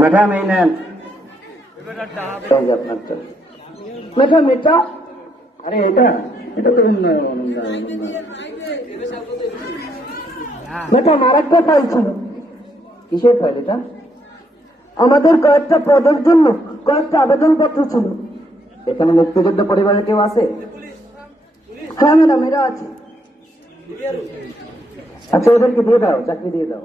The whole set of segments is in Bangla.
ম্যাডাম এই নেন আপনারটা ম্যাডাম এটা আরে এটা এটা তো ম্যাডাম আর একটা ফাইল ছিল কিসের ফাইল এটা আমাদের কয়েকটা পদের জন্য কয়েকটা আবেদনপত্র ছিল এখানে মুক্তিযোদ্ধা পরিবারের কেউ আছে হ্যাঁ ম্যাডাম এরা আছে আচ্ছা ওদেরকে দিয়ে দাও চাকরি দিয়ে দাও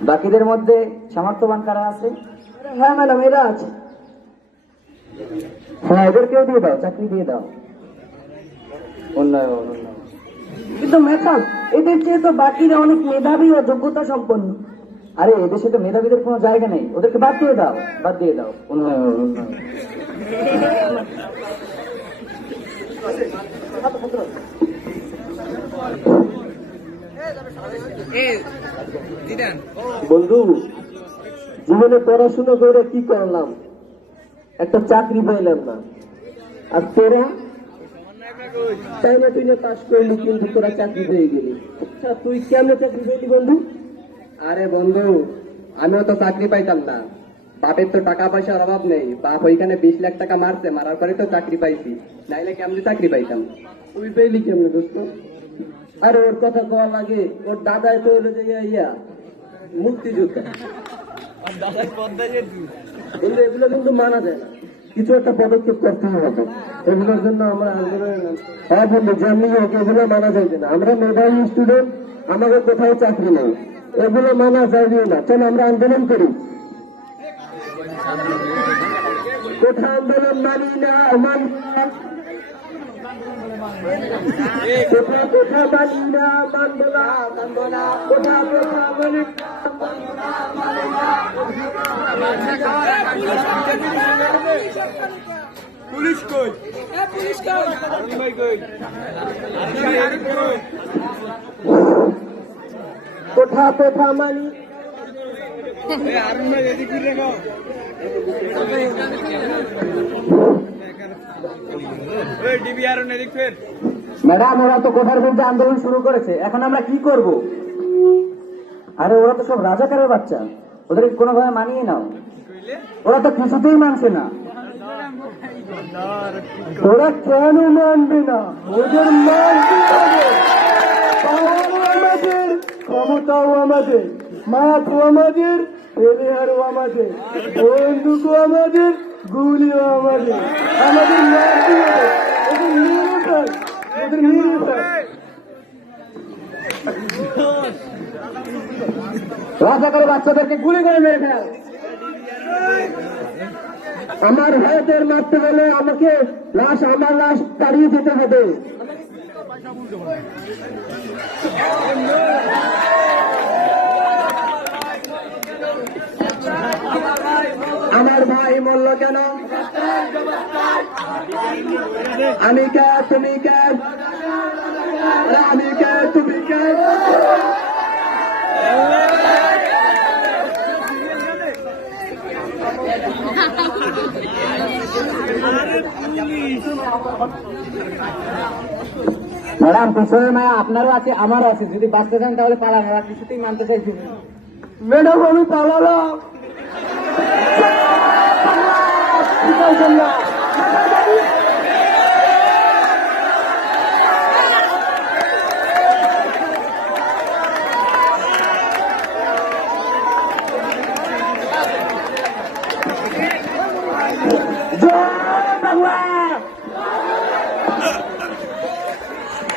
বাকিদের মধ্যে সামর্থ্যবান কারা আছে হ্যাঁ ম্যাডাম এরা আছে হ্যাঁ এদেরকেও দিয়ে দাও চাকরি দিয়ে দাও উন্নয়ন কিন্তু ম্যাডাম এদের চেয়ে তো বাকিরা অনেক মেধাবী ও যোগ্যতা সম্পন্ন আরে এদেশে তো মেধাবীদের কোনো জায়গা নেই ওদেরকে বাদ দিয়ে দাও উন্নয়ন বন্ধু জীবনে পড়াশোনা করে কি করলাম একটা চাকরি পাইলাম না আর তোরা টাইমে তুই পাস করলি কিন্তু তোরা চাকরি পেয়ে গেলি তুই কেমন চাকরি পেলি বন্ধু আরে বন্ধু আমিও তো চাকরি পাইতাম না বাপের তো টাকা পয়সার অভাব নেই বাপ ওইখানে 20 লাখ টাকা মারছে মারার পরে তো চাকরি পাইছি নাইলে কেমনি চাকরি পাইতাম তুই পেলি কেমনে দোস্ত আরে ওর কথা কওয়া লাগে ওর দাদাই তো হলো যে ইয়া মুক্তিযোদ্ধা কিন্তু এগুলো কিন্তু মানা যায় না কিছু একটা পদক্ষেপ করতে হবে এগুলোর জন্য আমরা হ্যাঁ বললি যেমনি হোক এগুলো মানা যাইবে না আমরা মেধাবী স্টুডেন্ট আমাদের কোথাও চাকরি নেই এগুলো মানা যাইবে না চলো আমরা আন্দোলন করি কোথা আন্দোলন মানি না কোথা মানি না মানব না কোথা মানি পুলিশ কই কোথা মানি ম্যাডাম ওরা তো কোথার বিরুদ্ধে আন্দোলন শুরু করেছে এখন আমরা কি করব আরে ওরা তো সব রাজাকারের বাচ্চা ওদের কোনোভাবে মানিয়ে নাও ওরা তো কিছুতেই মানছে না ওরা কেন মানবে না ওদের আমাদের ক্ষমতাও আমাদের মাঠও আমাদের প্লেয়ারও আমাদের বন্দুকও আমাদের গুলিও আমাদের রাজাকারের বাচ্চাদেরকে গুলি করে মেরে ফেল আমার ভারতের মারতে হলে আমাকে আমার লাশ তাড়িয়ে দিতে হবে আমার ভাই মরল কেন আমি কে তুমি কে আমি কে তুমি কে ম্যাডাম পিছনের মায়া আপনারও আছে আমারও আছে যদি বাঁচতে চান তাহলে পালান ওরা কিছুতেই মানতে চাইছি ম্যাডাম আমি পালালাম